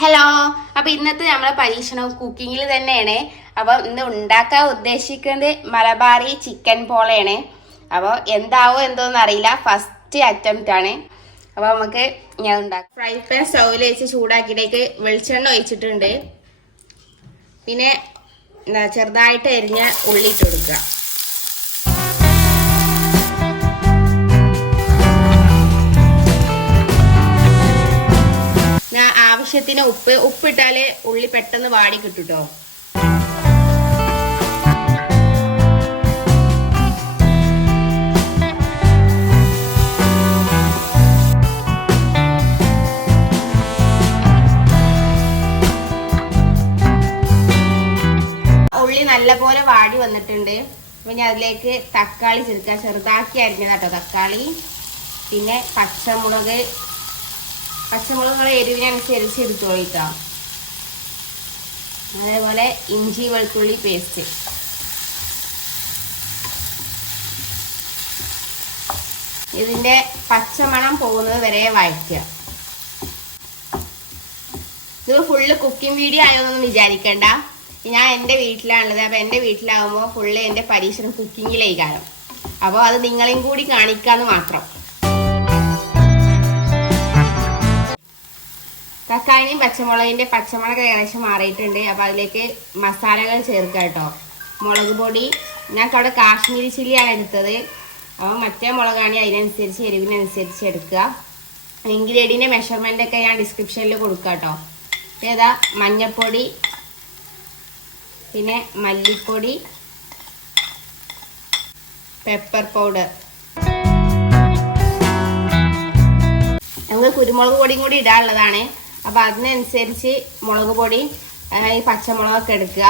Hello. അപ്പൊ ഇന്നത്തെ നമ്മളെ പരീക്ഷണം കുക്കിങ്ങിൽ തന്നെയാണ്. അപ്പൊ ഇന്ന് ഉണ്ടാക്കാൻ ഉദ്ദേശിക്കുന്നത് മലബാറി ചിക്കൻ പോളയാണ്. അപ്പോൾ എന്താവോ എന്തോന്ന് അറിയില്ല, ഫസ്റ്റ് അറ്റംപ്റ്റ് ആണ്. അപ്പോൾ നമുക്ക് ഞാൻ ഉണ്ടാക്കാം. ഫ്രൈ പാൻ സ്റ്റൗവിൽ വെച്ച് ചൂടാക്കിയിട്ടേക്ക് വെളിച്ചെണ്ണ ഒഴിച്ചിട്ടുണ്ട്. പിന്നെ ചെറുതായിട്ട് എരിഞ്ഞ ഉള്ളി ഇട്ട് കൊടുക്കുക. ആവശ്യത്തിന് ഉപ്പിട്ടാല് ഉള്ളി പെട്ടെന്ന് വാടി കിട്ടുട്ടോ. ഉള്ളി നല്ലപോലെ വാടി വന്നിട്ടുണ്ട്. അപ്പൊ ഞാൻ അതിലേക്ക് തക്കാളി ചേർക്കാം. ചെറുതാക്കി അരിഞ്ഞതാട്ടോ തക്കാളി. പിന്നെ പച്ചമുളകുകൾ എരിവിനനുസരിച്ച് എടുത്തോളിട്ടോ. അതേപോലെ ഇഞ്ചി വെളുത്തുള്ളി പേസ്റ്റ്. ഇതിന്റെ പച്ചമണം പോകുന്നത് വരെ വഴറ്റുക. ഇത് ഫുള്ള് കുക്കിംഗ് വീഡിയോ ആയോന്നൊന്നും വിചാരിക്കണ്ട. ഞാൻ എൻ്റെ വീട്ടിലാണുള്ളത്. അപ്പൊ എൻ്റെ വീട്ടിലാകുമ്പോൾ ഫുള്ള് എൻ്റെ പരീക്ഷണം കുക്കിങ്ങിലേക്കാണ്. അപ്പോൾ അത് നിങ്ങളെയും കൂടി കാണിക്കാന്ന് മാത്രം. തക്കാളിയും പച്ചമുളകിന്റെ പച്ചമുളക് ഏകദേശം മാറിയിട്ടുണ്ട്. അപ്പൊ അതിലേക്ക് മസാലകൾ ചേർക്കുക കേട്ടോ. മുളക് പൊടി ഞാൻ അവിടെ കാശ്മീരി ചില്ലിയാണ് എടുത്തത്. അപ്പോൾ മറ്റേ മുളകാണെങ്കിൽ അതിനനുസരിച്ച് എരിവിനനുസരിച്ച് എടുക്കുക. ഇൻഗ്രീഡിയൻ്റെ മെഷർമെന്റ് ഒക്കെ ഞാൻ ഡിസ്ക്രിപ്ഷനിൽ കൊടുക്കുക കേട്ടോ. ഏതാ മഞ്ഞപ്പൊടി, പിന്നെ മല്ലിപ്പൊടി, പെപ്പർ പൗഡർ. നമുക്ക് കുരുമുളക് പൊടിയും കൂടി ഇടാനുള്ളതാണ്. അപ്പൊ അതിനനുസരിച്ച് മുളക് പൊടി ഈ പച്ചമുളകൊക്കെ എടുക്കുക.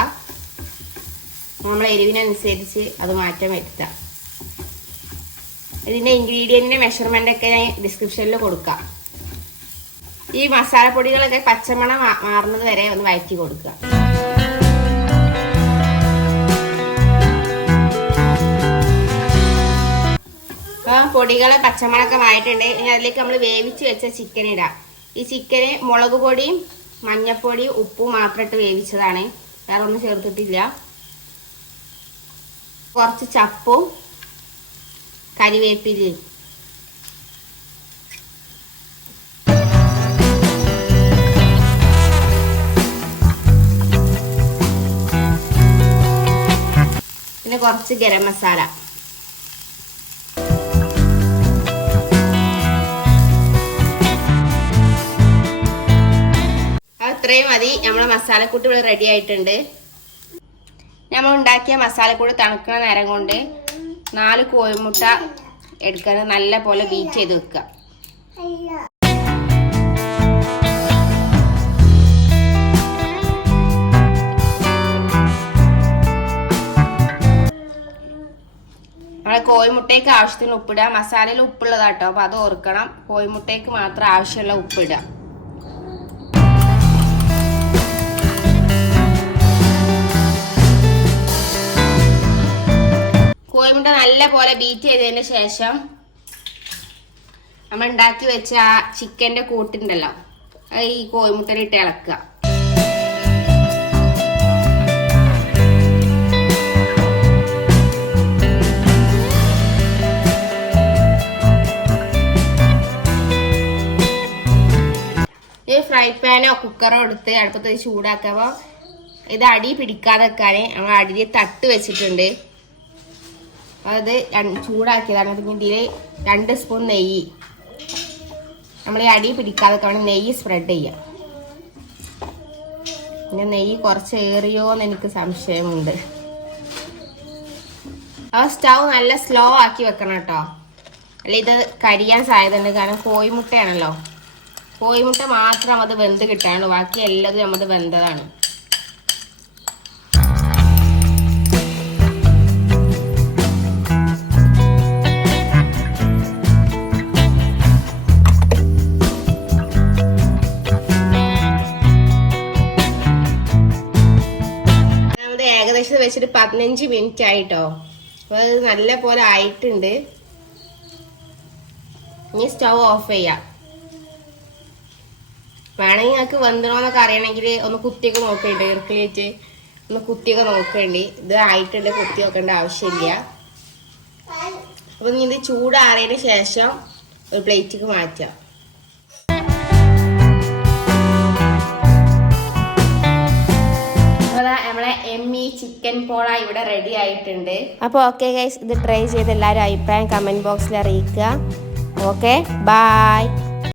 നമ്മളെ എരിവിനനുസരിച്ച് അത് മാറ്റം വരുത്തുക. ഇതിന്റെ ഇൻഗ്രീഡിയന്റിന്റെ മെഷർമെന്റ് ഒക്കെ ഞാൻ ഡിസ്ക്രിപ്ഷനിൽ കൊടുക്കാം. ഈ മസാലപ്പൊടികളൊക്കെ പച്ചമണം മാറുന്നത് വരെ ഒന്ന് വഴറ്റി കൊടുക്കുക. പൊടികളെ പച്ചമണൊക്കെ ആയിട്ടുണ്ട്. ഇനി അതിലേക്ക് നമ്മൾ വേവിച്ച് വെച്ച ചിക്കൻ ഇടാം. ഈ ചിക്കന് മുളക് പൊടിയും മഞ്ഞപ്പൊടിയും ഉപ്പും മാത്രം ഇട്ട് വേവിച്ചതാണ്, വേറെ ഒന്നും ചേർത്തിട്ടില്ല. കുറച്ച് ചപ്പും കരിവേപ്പിലയും. പിന്നെ കുറച്ച് ഗരം മസാല. ഇത്രയും മതി. നമ്മളെ മസാലക്കൂട്ട് ഇവിടെ റെഡി ആയിട്ടുണ്ട്. നമ്മൾ ഉണ്ടാക്കിയ മസാലക്കൂട്ട് തണുക്കുന്ന നേരം കൊണ്ട് 4 കോഴിമുട്ട എടുക്കാൻ നല്ല പോലെ ബീറ്റ് ചെയ്ത് വെക്കുക. നമ്മളെ കോഴിമുട്ടയ്ക്ക് ആവശ്യത്തിന് ഉപ്പിടുക. മസാലയിൽ ഉപ്പുള്ളതാട്ടോ, അപ്പൊ അത് ഓർക്കണം. കോഴിമുട്ടയ്ക്ക് മാത്രം ആവശ്യമുള്ള ഉപ്പിടുക. കോഴിമുട്ട നല്ല പോലെ ബീറ്റ് ചെയ്തതിന് ശേഷം നമ്മൾ ഉണ്ടാക്കി വെച്ച ആ ചിക്കൻ്റെ കൂട്ടുണ്ടല്ലോ, അത് ഈ കോഴിമുട്ടയിലിട്ട് ഇളക്കുക. ഈ ഫ്രൈ പാനോ കുക്കറോ എടുത്ത് അടുപ്പത്ത് ചൂടാക്കുമ്പോൾ ഇത് അടി പിടിക്കാതെ വെക്കാൻ നമ്മൾ അടിയിൽ തട്ട് വെച്ചിട്ടുണ്ട്. അത് ചൂടാക്കിയതാണ്. പിന്നെ ഇതിൽ 2 സ്പൂൺ നെയ്യ്, നമ്മൾ ഈ അടി പിടിക്കാതെ നെയ്യ് സ്പ്രെഡ് ചെയ്യാം. പിന്നെ നെയ്യ് കുറച്ച് ഏറിയോന്ന് എനിക്ക് സംശയമുണ്ട്. ആ സ്റ്റൗ നല്ല സ്ലോ ആക്കി വെക്കണം കേട്ടോ, അല്ല ഇത് കരിയാൻ സാധ്യതയുണ്ട്. കാരണം കോഴിമുട്ടയാണല്ലോ, കോഴിമുട്ട മാത്രം അത് വെന്ത് കിട്ടാനുള്ളൂ, ബാക്കി എല്ലാതും നമ്മൾ വെന്തതാണ്. ഏകദേശം വെച്ചിട്ട് 15 മിനിറ്റ് ആയിട്ടോ. അപ്പൊ അത് നല്ല പോലെ ആയിട്ടുണ്ട്. ഇനി സ്റ്റൗ ഓഫ് ചെയ്യാം. വേണമെങ്കിൽ നിങ്ങൾക്ക് വെന്തണോന്നൊക്കെ അറിയണമെങ്കിൽ ഒന്ന് കുത്തിയൊക്കെ നോക്കണ്ട് ഇറക്കിലേറ്റ് ഒന്ന് കുത്തിയൊക്കെ നോക്കണ്ടി. ഇത് ആയിട്ടുണ്ട്, കുത്തി നോക്കേണ്ട ആവശ്യമില്ല. അപ്പൊ ഇനി ഇത് ചൂടാറിയതിന് ശേഷം ഒരു പ്ലേറ്റിക്ക് മാറ്റാം. നമ്മളെ എമ്മി ചിക്കൻ പോള ഇവിടെ റെഡി ആയിട്ടുണ്ട്. അപ്പോൾ ഓക്കെ ഗൈസ്, ഇത് ട്രൈ ചെയ്ത് എല്ലാവരും അഭിപ്രായം കമന്റ് ബോക്സിൽ അറിയിക്കുക. Okay, by.